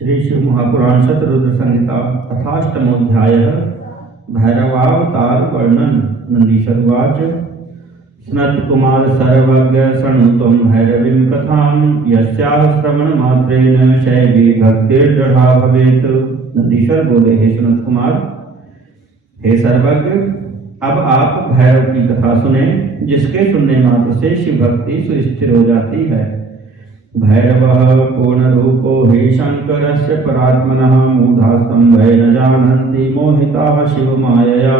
श्री शिव महापुराण शतरुद्र संहिता अथाष्टमोऽध्यायः भैरवावतार वर्णन। नंदीश्वरवाच स्नत कुमार सर्वज्ञ शृणु त्वं भैरवीं कथां यस्याः श्रवणमात्रेण शैवी भक्तिर्दृढ़ा भवेत्। नंदीश्वर बोले, हे सनत कुमार, हे सर्वज्ञ, अब आप भैरव की कथा सुने जिसके सुनने मात्र से शिव भक्ति सुस्थिर हो जाती है। भैरवः पूर्णरूपो हि शंकरस्य परात्मनः मूढास्तंभे न जानन्ति मोहिताः शिवमायया।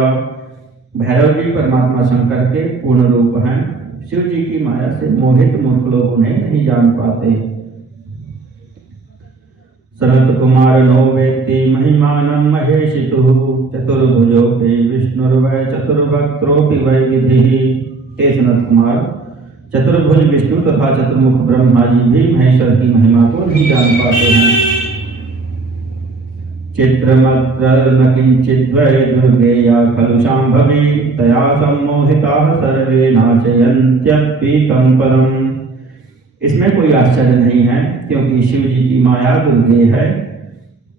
भैरव जी परमात्मा शंकर के पूर्ण रूप हैं। शिव जी की माया से मोहित मूर्ख लोग उन्हें नहीं जान पाते। सनत कुमार नो वेत्ति महिमानं महेशितुः चतुर्भुजोऽपि विष्णुर्वै चतुर्वक्त्रोऽपि वै विधिः। हे सनत कुमार, चतुर्भुज विष्णु तथा चतुर्मुख ब्रह्मा जी भी महेश्वर की महिमा को नहीं जान पाते हैं। चित्रमत्र न किंचित् वै दुर्गेया खलु शांभवी तया सम्मोहिताः सर्वे नाचयन्त्यपीतं परम्। इसमें कोई आश्चर्य नहीं है, क्योंकि शिव जी की माया दुर्गे है।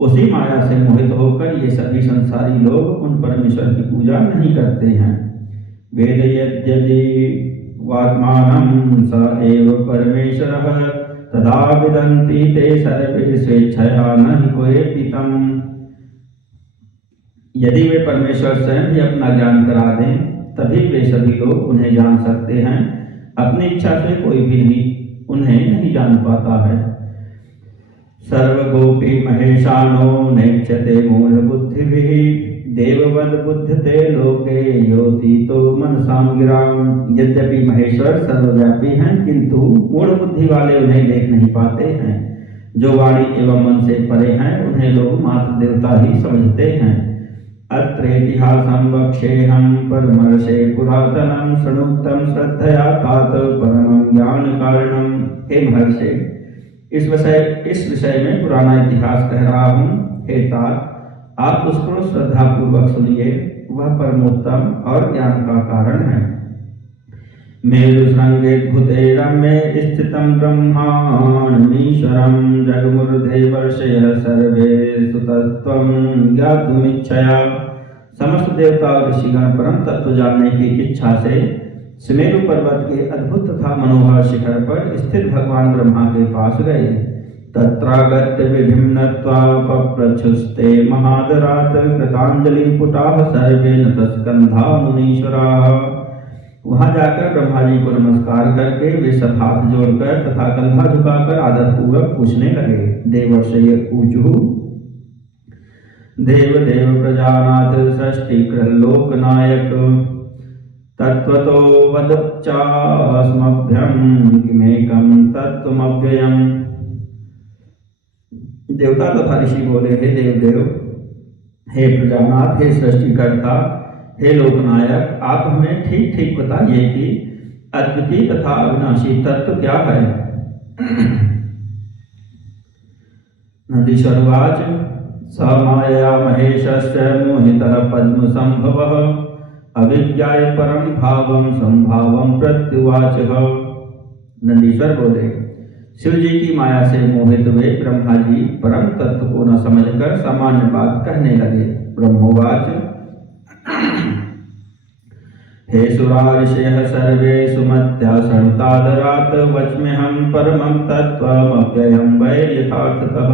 उसी माया से मोहित होकर ये सभी संसारी लोग उन परमेश्वर की पूजा नहीं करते हैं। वेद यद्यपि वात्मानं स एव परमेश्वरः तदा विदन्ति ते सर्वे स्वेच्छया न हि कोऽपि तम्। यदि वे परमेश्वर स्वयं ही अपना ज्ञान करा दें तभी वे सभी लोग उन्हें जान सकते हैं। अपनी इच्छा से कोई भी उन्हें नहीं जान पाता है। सर्वगोपी महेशानो नैक्षते मूढ़ बुद्धिभिः देववद बुद्धते लोके योति तो मनसां गिराम। यद्यपि महेश्वर सर्वव्यापी हैं, किंतु मूढ़ बुद्धि वाले उन्हें देख नहीं पाते हैं। जो वाणी एवं मन से परे हैं उन्हें लोग मात्र देवता ही समझते हैं। अत्रेतिहासं वक्ष्येऽहं परमर्षे पुरातनं शृणुतं श्रद्धया तात परमं ज्ञान कारणम्। हे महर्षि, इस विषय में पुराना इतिहास कह रहा हूँ। हे तात, आप उसको श्रद्धा पूर्वक सुनिए, वह परमोत्तम और ज्ञान का कारण है। मेरुशृंगेद्भुते रम्ये स्थितं ब्रह्माण्डमीश्वरं जगमुर्धे वर्षयः सर्वे सुतस्त्वं ज्ञातुमिच्छया। समस्त देवता और ऋषिगण परम तत्व जानने की इच्छा से सुमेरु पर्वत के अद्भुत तथा मनोहर शिखर पर स्थित भगवान ब्रह्मा के पास गए। तत्रागत्य विभिन्नत्वा पप्रच्छुस्ते महादरात् कृतांजलिपुटाः सर्वे नतस्कन्धा मुनीश्वराः। वहां जाकर ब्रह्मा जी को नमस्कार करके वे सब हाथ जोड़कर तथा कंधा झुकाकर आदर पूर्वक पूछने लगे। देवर्षय ऊचुः देव देव प्रजानाथ सृष्टि लोकनायक तत्वतो वदच्चास्मभ्यं किमेकं तत्त्वमव्ययम्। देवता तथा ऋषि बोले, हे देवदेव, हे प्रजानाथ, हे सृष्टिकर्ता, हे लोकनायक, आप हमें ठीक ठीक बताइए कि अद्वितीय तथा अविनाशी तत्व क्या है। नंदीश्वरवाच स मायया महेशस्य मोहितः पद्मसंभवः अविज्ञाय परम भावं संभावं प्रत्युवाचः। नंदीश्वर बोले, शिव जी की माया से मोहित हुए ब्रह्मा जी परम तत्व को न समझकर सामान्य बात कहने लगे। ब्रह्मोवाच हे सुरा ऋषयः सर्वे सुमत्या शृणुतादरात् वच्म्यहं परमं तत्त्वमव्ययं वै यथार्थतः।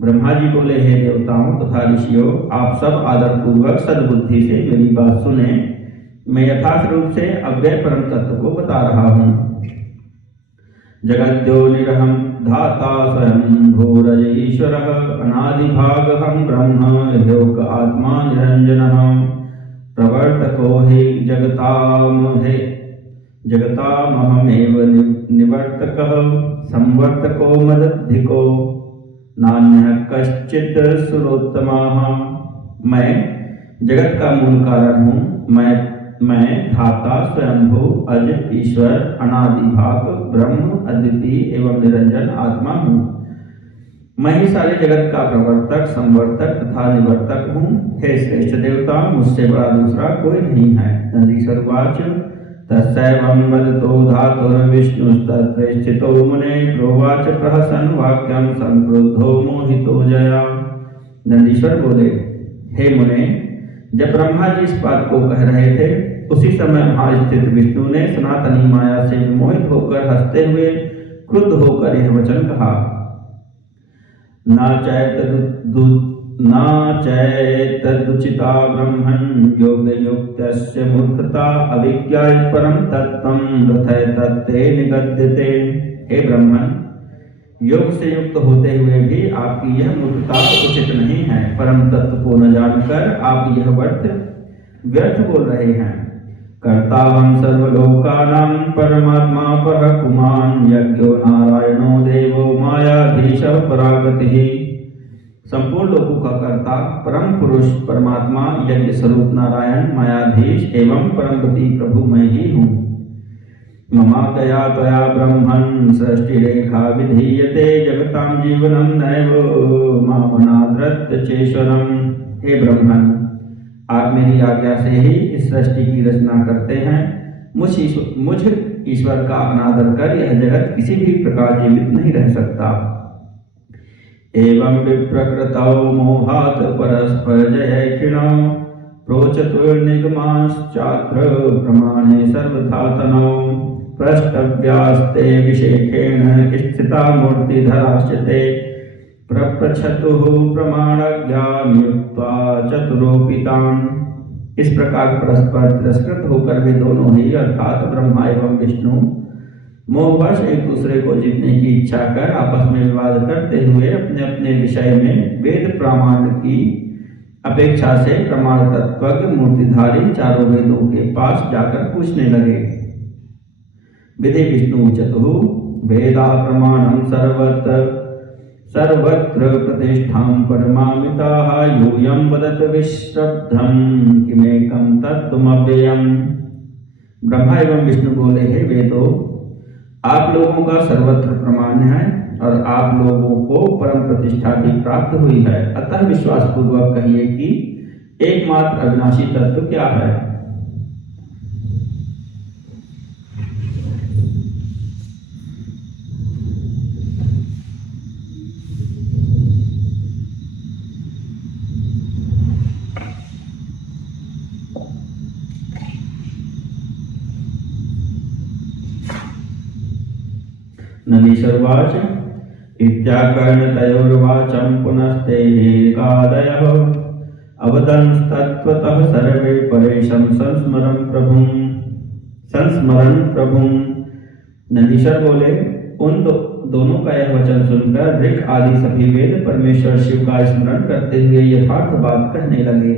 ब्रह्मा जी बोले, हे देवताओं तथा ऋषियों, आप सब आदर पूर्वक सद्बुद्धि से मेरी बात सुने। मैं यथार्थ रूप से अव्यय परम तत्व को बता रहा हूँ। जगद्योनिरहं धाता स्वयं भूरज ईश्वरः अनादिभागहं ब्रह्म ह्योक आत्मा निरंजनः प्रवर्तको हि जगतामहमेव निवर्तकः संवर्तको मदधिको नान्यः कश्चित् सुरोत्तमः। मैं जगत का मूल कारण हूँ। मैं धाता स्वयंभू अज ईश्वर अनादिभाग ब्रह्म अद्वितीय एवं निरंजन आत्मा हूँ। मैं ही सारे जगत का प्रवर्तक संवर्तक तथा निवर्तक हूँ। हे श्रेष्ठ देवता, मुझसे बड़ा दूसरा कोई नहीं है। नंदीश्वरवाच तस्सैवं वदतो धातुर्विष्णुस्तत्र स्थितो मुने प्रोवाच प्रहसन् वाक्यं संक्रुद्धो मोहितो जया। नंदीश्वर बोले, हे मुने, जब ब्रह्मा जी इस बात को कह रहे थे उसी समय वहां स्थित विष्णु ने सनातनी माया से मोहित होकर हंसते हुए क्रुद्ध होकर यह वचन कहा, नाचैतदुचिता ब्रह्मन् योगयुक्तस्य मूर्खता अविज्ञाय परम तत्त्वं रथैतत्ते निगद्यते। हे ब्रह्मन्, योग से युक्त होते हुए भी आपकी यह मूर्खता उचित नहीं है। परम तत्व को न जानकर आप यह व्यर्थ बोल रहे हैं। कर्ताहं सर्वलोकानां परमात्मा परः पुमान् यज्ञो नारायणो देवो मायाधीशः परागतिः। संपूर्ण लोकों का कर्ता परम पुरुष परमात्मा यज्ञ स्वरूप नारायण मायाधीश एवं परमगति प्रभु मैं ही हूँ। ममाकया त्वया ब्रह्मन् सृष्टिरेखा विधीयते जगतां जीवनं नैव मामनादृत्यचेश्वरम्। हे ब्रह्मन्, आप मेरी आज्ञा से ही इस सृष्टि की रचना करते हैं। मुझ ईश्वर का अनादर कर यह जगत किसी भी प्रकार जीवित नहीं रह सकता। एवं विप्रकृतौ मोहात् परस्पर जयैक्षिणौ प्रोचतुर्निगमाश्चात्र प्रमाणे सर्वथा तनौ प्रष्टव्यास्ते विशेषेण स्थिता मूर्तिधराश्चते प्रपृच्छतुः प्रमाणज्ञानयुक्त्वा चतुरोपितान्। इस प्रकार परस्पर तिरस्कृत होकर वे दोनों ही अर्थात ब्रह्मा एवं विष्णु मोहवश एक दूसरे को जीतने की इच्छा कर आपस में विवाद करते हुए अपने अपने विषय में वेद प्रमाण की अपेक्षा से प्रमाण तत्वज्ञ मूर्तिधारी चारों वेदों के पास जाकर पूछने लगे। विधि विष्णु चतुः वेदा प्रमाणं सर्वत्र प्रतिष्ठां परमामिताः यूयं वदत विश्रब्धं किमेकं तत्त्वमव्ययम्। ब्रह्मा एवं विष्णु बोले, हे वेदो, आप लोगों का सर्वत्र प्रमाण है और आप लोगों को परम प्रतिष्ठा भी प्राप्त हुई है। अतः विश्वास पूर्वक कहिए कि एकमात्र अविनाशी तत्व क्या है। नंदीश्वरवाच इत्याकर्णतयोर्वाचं पुनस्ते एकादयः अवदंस्तत्त्वतः सर्वे परेशं संस्मरन् प्रभुं। नंदीश्वर बोले, उन दोनों का यह वचन सुनकर ऋक् आदि सभी वेद परमेश्वर शिव का स्मरण करते हुए यथार्थ बात कहने लगे।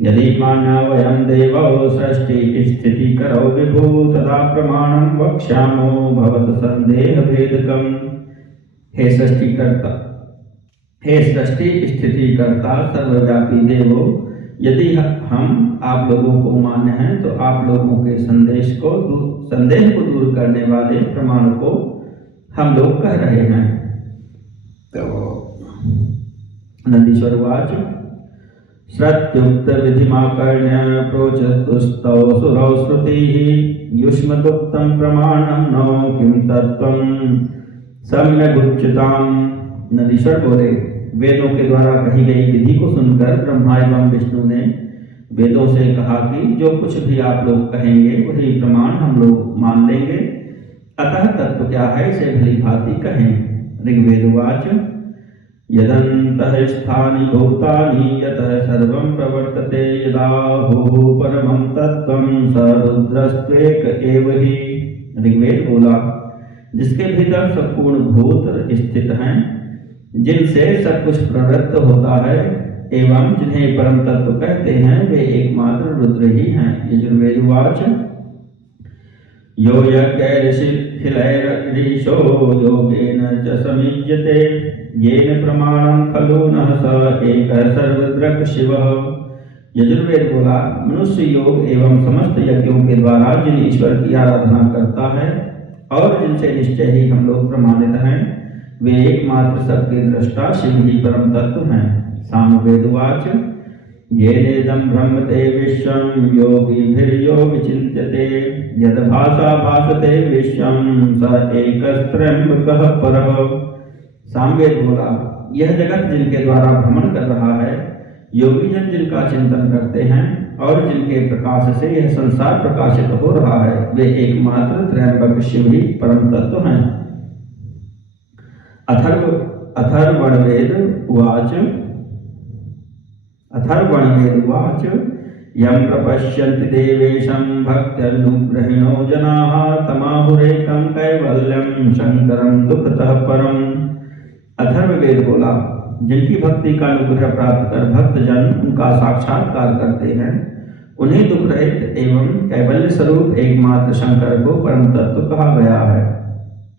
यदि मान्या वयं देवो सृष्टि स्थिति करो विभु तदा प्रमाणं वक्ष्यामो भवत संदेह भेदकम्। हे सृष्टि स्थिति कर्ता सर्वव्यापी देवो, यदि हम आप लोगों को मान्य हैं तो आप लोगों के संदेह को दूर करने वाले प्रमाण को हम लोग कह रहे हैं। नंदीश्वर वाच श्रुत्युक्त विधिमाकर्ण्य प्रोचतुस्तौ सुरौ श्रुतिः युष्मदुक्तं प्रमाणं नो किं तत्त्वं सम्यगुच्यताम्। नंदीश्वर बोले, वेदों के द्वारा कही गई विधि को सुनकर ब्रह्मा एवं विष्णु ने वेदों से कहा कि जो कुछ भी आप लोग कहेंगे वही प्रमाण हम लोग मान लेंगे। अतः तत्व क्या है इसे भली भांति कहें। ऋग्वेदवाच यदन्तः स्थानि भूतानि यतः सर्वं प्रवर्तते यदाहुः परमं तत्त्वं स रुद्रस्त्वेक एव हि। ऋग्वेद बोला, जिसके भीतर संपूर्ण भूत स्थित हैं, जिनसे सब कुछ प्रवृत्त होता है एवं जिन्हें परम तत्व कहते हैं वे एकमात्र रुद्र ही हैं। यजुर्वेदवाच यो यज्ञैर्हिलैरीशो योगेन च समीज्यते येन प्रमाणं खलु नः स एकः सर्वदृक् शिवः। यजुर्वेद बोला, मनुष्य योग एवं समस्त यज्ञों के द्वारा जिन ईश्वर की आराधना करता है और जिनसे निश्चय ही हम लोग प्रमाणित हैं वे एकमात्र सबके दृष्टा शिव ही परम तत्व हैं। सामवेदवाच येनेदं ब्रह्मते विश्वं योगिभिर्यो विचिन्त्यते यद भाषा भासते विश्वम स एकस्त्रयंबकः परः। सामवेद बोला, यह जगत जिनके द्वारा भ्रमण कर रहा है, योगी जन जिनका चिंतन करते हैं और जिनके प्रकाश से यह संसार प्रकाशित हो रहा है, वे एकमात्र त्रयंबक शिव ही परम तत्व हैं। अथर्वणवेद उवाच यं प्रपश्यन्ति देवेशं भक्त्यनुग्रहिणो जनाः तमाहुरेकं कैवल्यं शंकरं दुःखतः परम्। अथर्ववेद बोला, जिनकी भक्ति का अनुग्रह प्राप्त कर भक्तजन उनका साक्षात्कार करते हैं, उन्हें दुख रहित एवं कैवल्य स्वरूप एकमात्र शंकर को परम तत्व कहा गया है।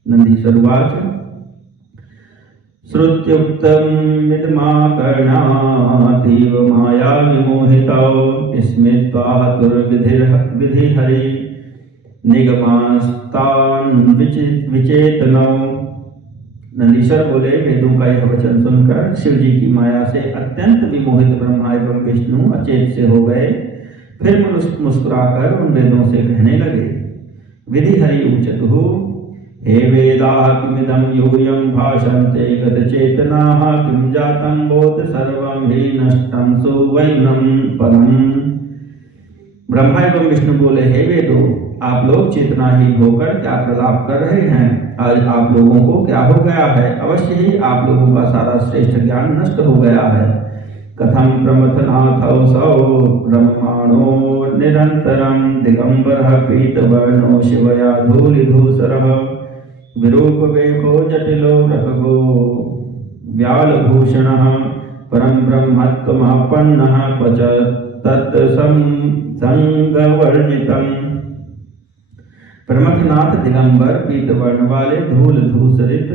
नंदीश्वर उवाच श्रुत्युक्तं मिदमाकर्णातीव माया विमोहितौ स्मृत्वाहतुर्विधिहरि निगमास्तान् विचेतनौ। नंदीश्वर बोले, वेदों का यह वचन सुनकर शिव जी की माया से अत्यंत विमोहित ब्रह्मा एवं विष्णु अचेत से हो गए। फिर मुस्कुराकर उन वेदों से कहने लगे, विधिहरि उचतुः हे वेदाः किमिदं यूयं भाषन्ते गतचेतनाः किं जातं बोध सर्वं हि नष्टं सुवैनं पदम्। ब्रह्मा एवं विष्णु बोले, हे वेदों, आप लोग चेतनाहीन होकर क्या प्रलाप कर रहे हैं? आज आप लोगों को क्या हो गया है? अवश्य ही आप लोगों का सारा श्रेष्ठ ज्ञान नष्ट हो गया है। कथं प्रमथनाथौसौ रममाणो निरन्तरं दिगंबरः पीतवर्णो शिवया धूलिधूसरः विरूपवेको जटिलो रखगो व्यालभूषणः परं ब्रह्मत्वमापन्नः क्वच तत्संगवर्जितम्। प्रमथनाथ दिगंबर पीतवर्ण वाले धूल धूसरित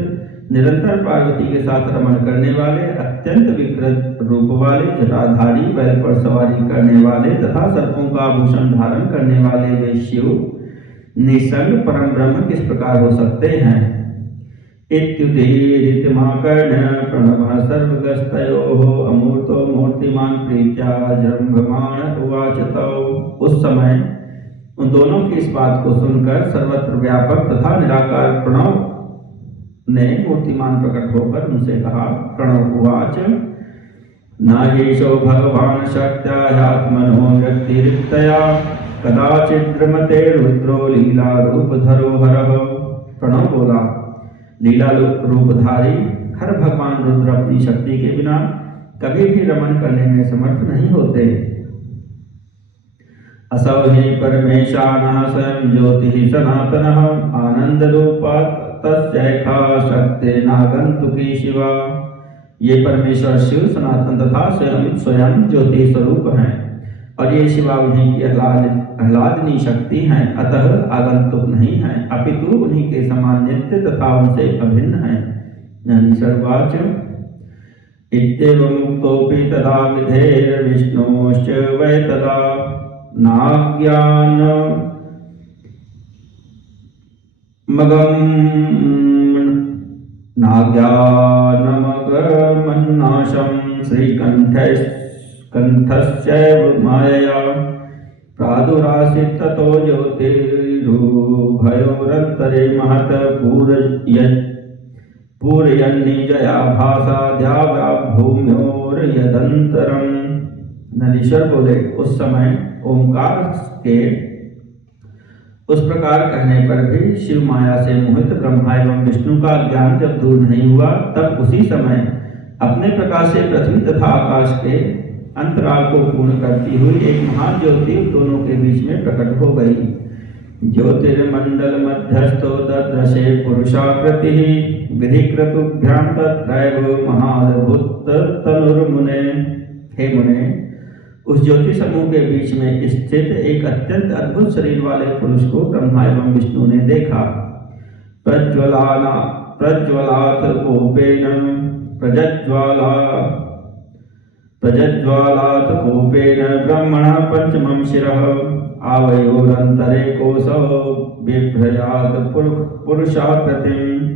निरंतर पार्वती के साथ रमण करने वाले अत्यंत विकृत रूप वाले जटाधारी बैल पर सवारी करने वाले तथा सर्पों का आभूषण धारण करने वाले वे शिव निसंग परम ब्रह्म किस प्रकार हो सकते हैं? इत्युदीरितमाकर्ण प्रणवः सर्वगस्तयोः अमूर्तो मूर्तिमान प्रीत्या जृंभमाण उवाच तौ। उस समय उन दोनों की इस बात को सुनकर सर्वत्र व्यापक तथा निराकार प्रणव ने मूर्तिमान प्रकट होकर उनसे कहा, प्रणव उवाच नाहीशो भगवान् शक्त्या ह्यात्मनो व्यक्तिरिक्तया कदाचिद्रमते रुद्रो लीला रूपधरो हरः। प्रणव बोला, लीला रूपधारी हर भगवान रुद्र अपनी शक्ति के बिना कभी भी रमण करने में समर्थ नहीं होते। असौ हि परमेशानः स्वयं ज्योतिः सनातनः आनंद रूपा तस्यैखा शक्तिर्नागन्तुकी शिवा। ये परमेश्वर शिव सनातन तथा स्वयं ज्योति स्वरूप हैं और ये शिवा उन्हीं की आह्लादनी शक्ति हैं, अतः आगंतुक नहीं है, अपितु उन्हीं के समान नित्य तथा उनसे अभिन्न है। नंदीश्वरवाच इत्येवं मुक्तोऽपि तदा विधेर्विष्णोश्च वै तदा नाज्ञानमगमन्नाशं श्रीकण्ठश्चैव मायया प्रादुरासीत् ततो ज्योतिरुभयोरन्तरे महत् पूरयन्निजया भासा द्यावा भूम्योर्यदन्तरम्। नंदीश्वर बोले, उस समय ओंकार के उस प्रकार कहने पर भी शिव माया से मोहित ब्रह्मा एवं विष्णु का ज्ञान जब दूर नहीं हुआ, तब उसी समय अपने प्रकाश से पृथ्वी तथा आकाश के अंतराल को पूर्ण करती हुई एक महान ज्योति दोनों के बीच में प्रकट हो गई। ज्योतिर्मंडल मध्यस्थो ददृशे पुरुषाकृति विधिक्रतुभ्यां तत्रैव महाद्भुत तनुर्मुने। हे मुने, उस ज्योति समूह के बीच में स्थित एक अत्यंत अद्भुत शरीर वाले पुरुष को ब्रह्मा एवं विष्णु ने देखा। प्रज्वलाथ कोपेन प्रज्वलाथ कोपेन ब्रह्मणः पंचमं शिरः आवयोरन्तरे कोशौ बिभ्रयात् पुरुषाकृतिम्।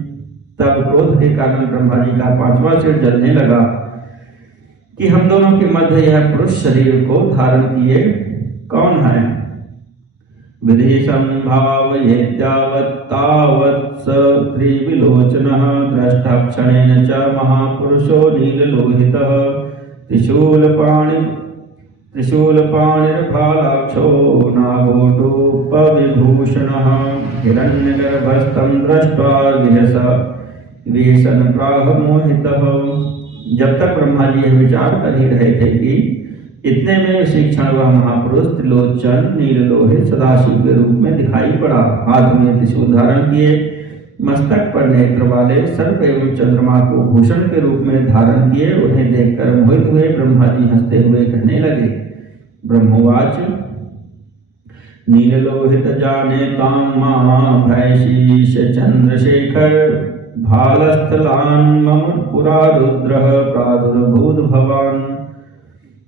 तब क्रोध के कारण ब्रह्मा जी का पांचवा सिर जलने लगा कि हम दोनों के मध्य यह पुरुष शरीर को धारण किए कौन है? विधि संभावयेत्यावत्तावत् स त्रिविलोचनः द्रष्टक्षणेन च महापुरुषो नीललोहितः त्रिशूलपाणिर्भालाक्षो नागोटोपविभूषणः हिरण्यगर्भस्थं दृष्ट्वा विहसन प्राह मोहितः। जब तक ब्रह्मा जी यह विचार कर ही रहे थे कि इतने में उसी क्षण वह महापुरुष त्रिलोचन नीललोहित सदाशिव के रूप में दिखाई पड़ा। हाथ में त्रिशूल धारण किए, मस्तक पर नेत्र वाले, सर्प एवं चंद्रमा को भूषण के रूप में धारण किए उन्हें देखकर मोहित हुए ब्रह्मा जी हंसते हुए कहने लगे। ब्रह्मवाच नीललोहित जाने तां मां भैशीष चंद्रशेखर भालस्थलान् मम पुरा रुद्रः प्रादुर्भूत भवान्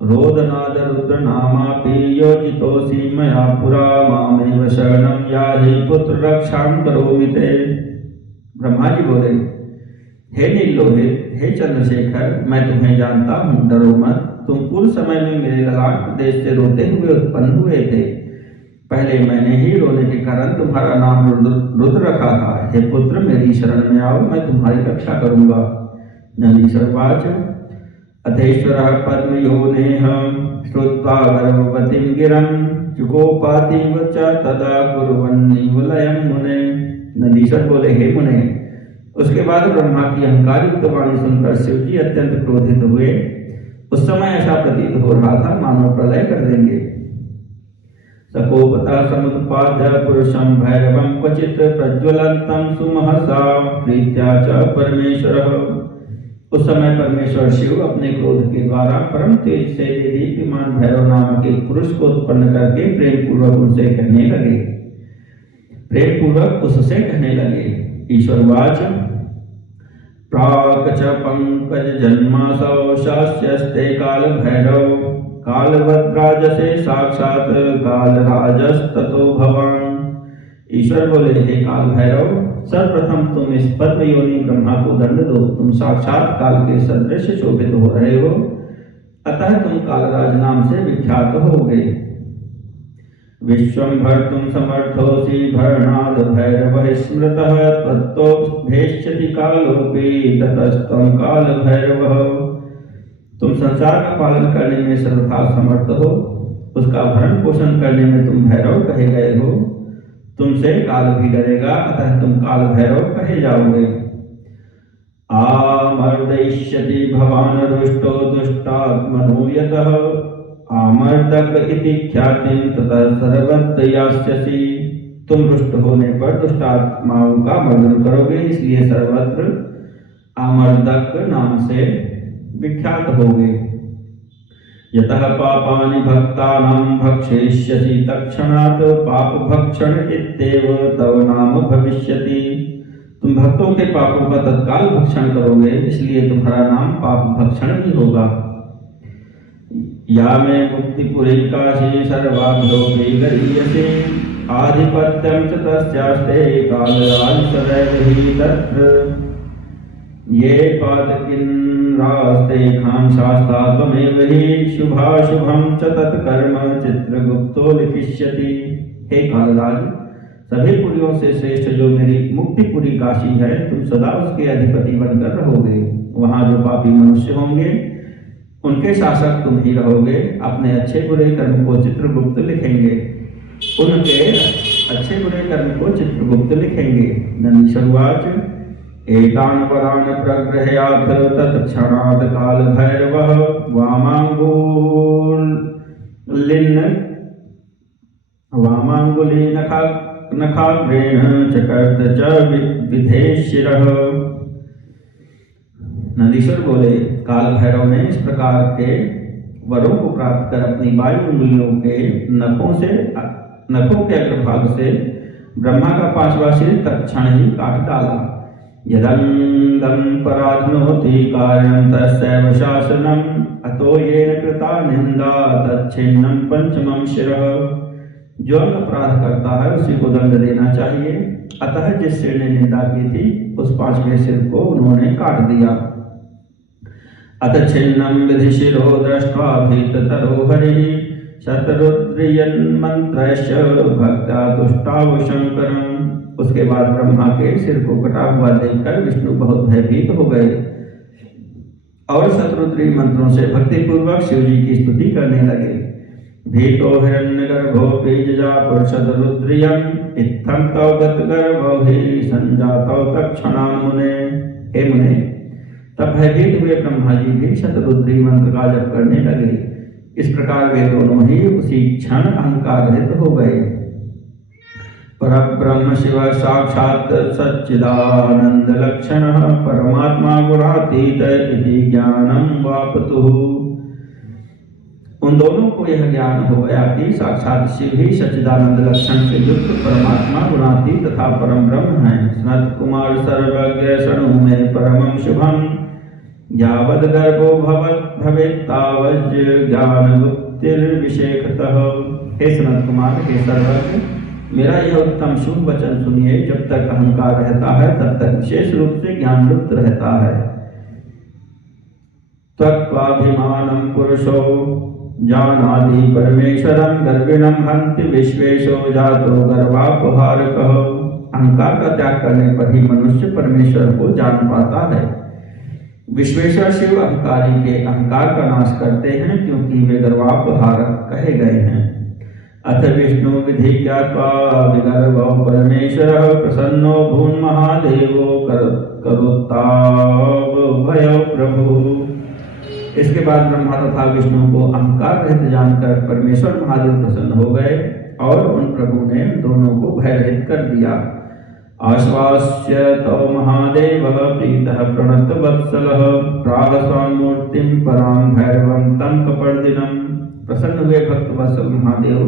रोदनाद रुद्र नामापि योजितोऽसि मया पुरा मामेव शरणं याहि पुत्र रक्षां करोमि ते। ब्रह्मा जी बोले, हे नीललोहित, हे चंद्रशेखर, मैं तुम्हें जानता हूँ, डरो मत। तुम पूर्व समय में मेरे ललाट प्रदेश से रोते हुए उत्पन्न हुए थे। पहले मैंने ही रोने के कारण तुम्हारा नाम रुद्र रखा था। हे पुत्र, मेरी शरण में आओ, मैं तुम्हारी रक्षा करूंगा। नंदीश्वरवाच अथेश्वरः पद्मयोनेह श्रुत्वा गर्भवतीं गिरं चुकोपातीव च तदा कुर्वन्नीव लयं मुने। नंदीश्वर बोले, हे मुने, उसके बाद ब्रह्मा की अहंकार युक्त वाणी सुनकर शिव जी अत्यंत क्रोधित हुए। उस समय ऐसा प्रतीत हो रहा था मानो प्रलय कर देंगे। सकोपतः समुत्पाद्य पुरुषं भैरवं क्वचित् प्रज्वलन्तं सुमहसा प्रीत्या च परमेश्वरः। उस समय परमेश्वर शिव अपने क्रोध के द्वारा परम तेज से दीप्तिमान भैरव नामक एक पुरुष को उत्पन्न करके प्रेम पूर्वक उससे कहने लगे। ईश्वरवाच प्राक च पंकज जन्मासौ शास्यस्ते काल भैरव कालभद्राजसे साक्षात कालराजस्ततो भवान। ईश्वर बोले, हे काल भैरव, सर्वप्रथम तुम इस पद्म योनि ब्रह्मा को दंड दो। तुम साक्षात काल के सदृश शोभित हो रहे हो, अतः तुम कालराज नाम से विख्यात होगे। विश्वंभर तुम समर्थोसि भरणाद भैरवः स्मृतः त्वत्तो भेष्यति कालोऽपि ततस्त्वं काल भैरवः। तुम संसार का पालन करने में सर्वथा समर्थ हो, उसका भरण पोषण करने में तुम भैरव कहे गए हो। तुमसे काल भी डरेगा, अतः तुम काल भैरव कहे जाओगे। आमर्दयिष्यति भवान् रुष्टो दुष्टात्मनो यतः आमर्दक इति ख्यातिं ततः सर्वत्र यास्यसि। तुम रुष्ट होने पर दुष्टात्माओं का मर्दन करोगे, इसलिए सर्वत्र आमर्दक नाम से विख्यात होगे। यतः पापानि भक्तानां भक्षयिष्यसि तत्क्षणात् पाप भक्षण इत्येव तव नाम भविष्यति। तुम भक्तों के पापों का तत्काल भक्षण करोगे, इसलिए तुम्हारा नाम पाप भक्षण ही होगा। या में मुक्तिपुरी काशी सर्वाभ्योऽपि गरीयसे आधिपत्यं च तस्यास्ते कालराज सदैव हि तत्र। ये पादकिन्रास्ते खां शास्ता त्वमेव हि शुभाशुभं च तत्कर्म चित्रगुप्तो लिखिष्यति। हे कालराज, सभी पुरियों से श्रेष्ठ जो मेरी मुक्तिपुरी काशी है, तुम सदा उसके अधिपति बनकर रहोगे। वहाँ जो पापी मनुष्य होंगे उनके शासक तुम ही रहोगे। अपने अच्छे बुरे कर्म को चित्रगुप्त लिखेंगे, उनके अच्छे बुरे कर्म को चित्रगुप्त लिखेंगे। नंदीश्वरवाच एतान् वरान् प्रगृह्याथ तत्क्षणात् काल भैरवः वामांगुलीनखाग्रेण चकर्त च विधेशिरः। नंदीश्वर बोले, काल भैरव ने इस प्रकार के वरों को प्राप्त कर अपनी बाई उंगलियों के नखों के अग्रभाग से ब्रह्मा का 5वां सिर तत्क्षण ही काट डाला। यदंदं पराधनोति कार्यं तस्यैव शासनम् अतो येन कृता निंदा तच्छिन्नं पंचमं शिरः। जो अपराध करता है उसी को दंड देना चाहिए, अतः जिस सिर ने निंदा की थी उस 5वें सिर को उन्होंने काट दिया। अथ छिन्नं विधि शिरो दृष्ट्वा भीततरो हरिः शतरुद्रियन्मन्त्रश्च भक्त्या तुष्टाव शंकरम्। उसके बाद ब्रह्मा के सिर को कटा हुआ देखकर विष्णु बहुत भयभीत हो गए और शतरुद्री मंत्रों से भक्तिपूर्वक शिव जी की स्तुति करने लगे। भीतो हिरण्यगर्भोऽपि जजापुरशतरुद्रियम् इत्थं तौ गतगर्भो हि संजातौ तत्क्षणां मुने। हे मुने, तब भयभीत हुए ब्रह्मा जी भी शतरुद्री मंत्र का जप करने लगे। इस प्रकार वे दोनों ही उसी क्षण अहंकार रहित हो गए। परब्रह्म शिव साक्षात् सच्चिदानंद लक्षणः परमात्मा गुणातीत इति ज्ञानं वापतुः। उन दोनों को यह ज्ञान हो गया कि साक्षात शिव ही सच्चिदानंद लक्षण से युक्त परमात्मा गुणातीत तथा परम ब्रह्म है। सनत कुमार सर्वज्ञ शृणु मे परमं शुभम् यावद् गर्भो भवेत् तावज् ज्ञानगुप्तिर्विशेषतः। हे सनत कुमार, हे सर्वज्ञ, मेरा यह उत्तम शुभ वचन सुनिए। जब तक अहंकार रहता है तब तक विशेष रूप से ज्ञान लुप्त रहता है। तत्वाभिमानं पुरुषो जानाति परमेश्वरं गर्विणं हन्ति विश्वेशो जातो गर्वापहारकः। अहंकार का त्याग करने पर ही मनुष्य परमेश्वर को जान पाता है। विश्वेश्वर शिव अहंकारी के अहंकार का नाश करते हैं क्योंकि वे गर्वापहारक कहे गए हैं। अथ विष्णु विधि ज्ञात्वा विगर्भो परमेश्वरः प्रसन्नो भून् महादेवो करोत्तावभयो प्रभु। इसके बाद ब्रह्मा तथा विष्णु को अहंकार रहित जानकर परमेश्वर महादेव प्रसन्न हो गए और उन प्रभु ने दोनों को भयरहित कर दिया। आश्वास्य तौ महादेवः प्रीतः प्रणतवत्सलः प्राह स्वामूर्तिं परां भैरवं तं कपर्दिनं। प्रसन्न हुए भक्त वत्सल महादेव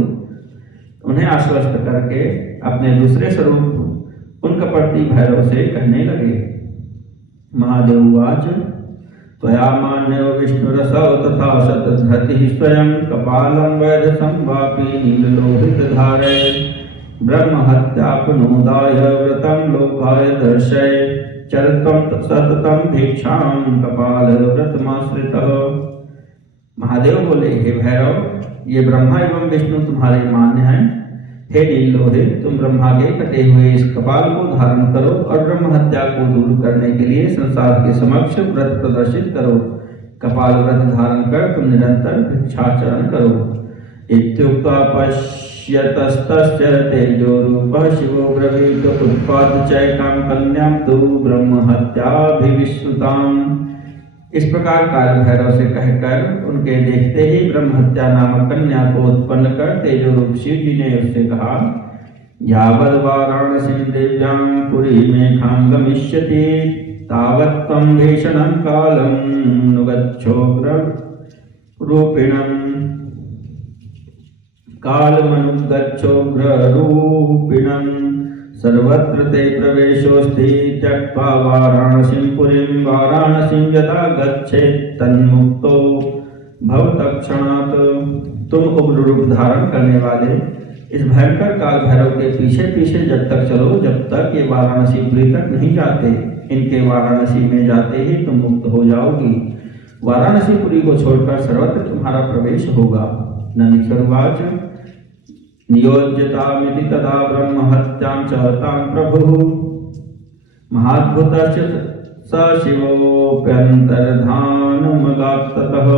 उन्हें आश्वस्त करके अपने दूसरे स्वरूप उन कपटी भैरव से कहने लगे। महादेव उवाच त्वया मान्यो विष्णुरसौ तथा शतधृतिः स्वयं कपालं वैधसंवापि नीललोहितधारय ब्रह्महत्या पुनोदाय व्रतं लोकाय दर्शय चरत्वं सततं भिक्षां कपाल व्रतमाश्रितः। महादेव बोले, हे भैरव, ये ब्रह्मा एवं विष्णु तुम्हारे मान्य हैं। हे नीललोहित, तुम ब्रह्मा के कटे हुए इस कपाल को धारण करो और ब्रह्म हत्या को दूर करने के लिए संसार के समक्ष व्रत प्रदर्शित करो। कपाल व्रत धारण कर तुम निरंतर भिक्षाचरण करो। इत्युक्त्वा पश्यतस्तस्य तेजोरूपः शिवो ब्रवीत उत्पाद्य चैकां कन्यां तु ब्रह्म हत्याभिविश्रुताम्। इस प्रकार काल भैरव से कहकर उनके देखते ही ब्रह्म हत्या नामक कन्या को उत्पन्न कर तेजोरूप शिव जी ने उससे कहा, यावद् वाराणसीं देव्यां पुरीमेखां गमिष्यति तावत् त्वं भीषणं कालं नुगच्छोग्ररूपिणम् कालमनुगच्छोग्ररूपिणम् सर्वत्र ते प्रवेशोऽस्ति त्यक्त्वा वाराणसीं पुरीं वाराणसीं यदा गच्छेत् तन्मुक्तो भवतक्षणात्। तुम उग्र रूप धारण करने वाले इस भयंकर काल भैरव के पीछे पीछे जब तक चलो जब तक ये वाराणसी पुरी तक नहीं जाते। इनके वाराणसी में जाते ही तुम मुक्त हो जाओगी। वाराणसी पुरी को छोड़कर सर्वत्र तुम्हारा प्रवेश होगा। नंदीश्वरवाच नियोज्यतामिति तदा ब्रह्महत्यां च तां प्रभुः महाद्भुतश्च स शिवोऽप्यन्तर्धानमगात्ततः।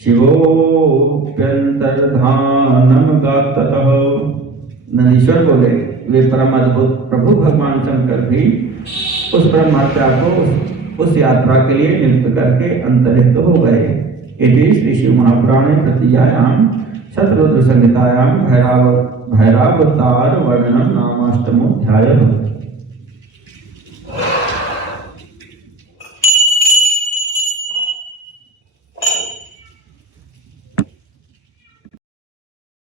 शिवोऽप्यन्तर्धानमगात्ततः। नंदीश्वर बोले, वे परम अद्भुत प्रभु भगवान शंकर भी उस ब्रह्म हत्या को उस यात्रा के लिए नियुक्त करके अंतरित हो गए। इति श्री शिव महापुराणे तृतीयायां शतरुद्र संहितायां भैरावतार वर्णनम नामाष्टमोऽध्यायः।